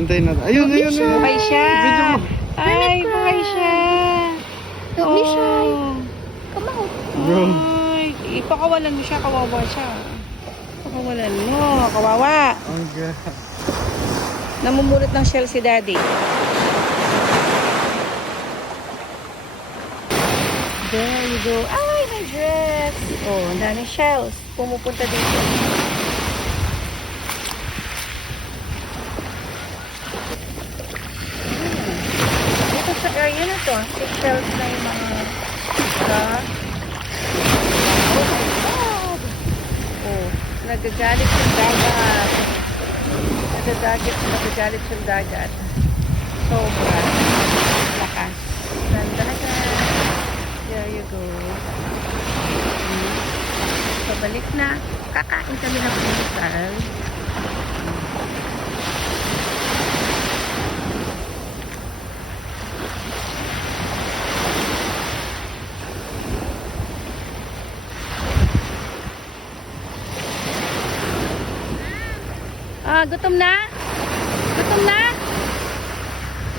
Hintayin natin. Ayun, ayun, ayun. Buhay siya. Video mo. Ay, buhay siya. Don't be shy. Oh. Come out. Bro. Ay, ipakawalan mo siya, kawawa siya. Pakawalan mo, kawawa. Ang ga. Namumulot ng shell si daddy. There you go. Ay, my dress. Oh, ang daming shells. Pumupunta dito. Hmm. Dito sa area na to, may shells na yung mga isda. Oh my God! Oh, nagagalit yung dagat. Nagagalit, nagagalit yung dagat. Sobra. Lakas. ng. There you go. Pabalik na. Kakain kami ng pumusal. Ah, gutom na? Gutom na?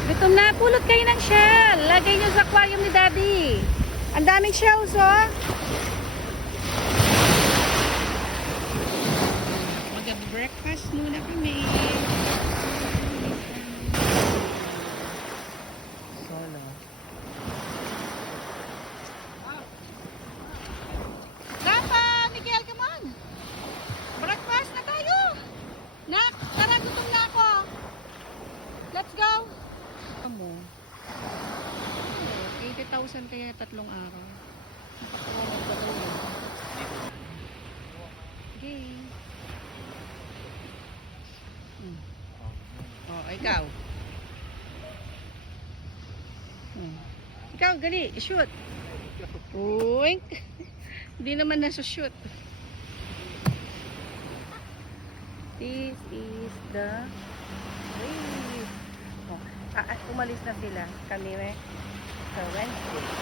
Gutom na, pulot kayo ng shell. Lagay nyo sa aquarium ni Daddy. Ang daming shells, oh. Mag-breakfast muna kami. Let's go. Amo. 80,000 kaya tatlong araw. Napakawawag ba daw? Okay. Hmm. Oh, ikaw. Hmm. Ikaw, gali, shoot. Uwink. Hindi naman nasa-shoot. This is the ah, ah, umalis na sila. Kami eh. Sa Wednesday.